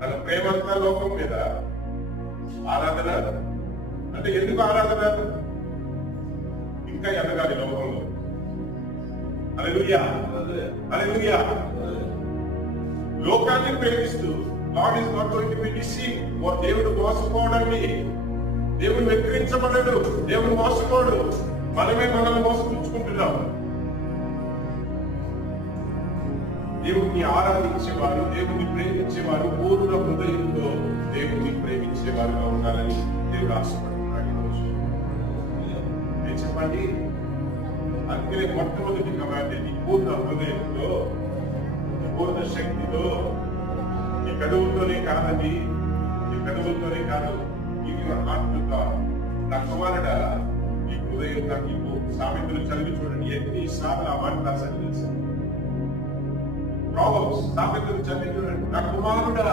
తన ప్రేమంతా లోకం మీద. ఆరాధన అంటే ఎందుకు ఆరాధన? ఇంకా ఎదగాలి లోకంలో. హల్లెలూయా, హల్లెలూయా. లోకాన్ని ప్రేమిస్తూ God is not going to be deceived. దేవుడు మోసపోడండి. దేవుడు వెక్కిరించబడడు. దేవుడు మోసపోడు. మనమే మనల్ని మోసపుచ్చుకుంటున్నాం. దేవుడిని ఆరాధించేవారు, దేవుడిని ప్రేమించేవారు పూర్ణ హృదయంతో దేవుడిని ప్రేమించేవారుగా ఉండాలని దేవుడు ఆశపడుతున్నాడు ఈరోజు. నేను చెప్పండి, అందుకనే మొట్టమొదటి కమాండ్ ఇది. పూర్ణ హృదయంతో, పూర్ణ శక్తితో, ఈ పెదవులతోనే కాదండి, ఈ పెదవులతోనే కాదు, ఇది హార్ట్గా. నా కుమారుడ, ఈ హృదయం నాకు సామెతలు చదివి చూడండి, ఎన్నిసార్లు ఆ మాట రాశాను తెలుసు. సామెతలు చదివి చూడండి, నా కుమారుడా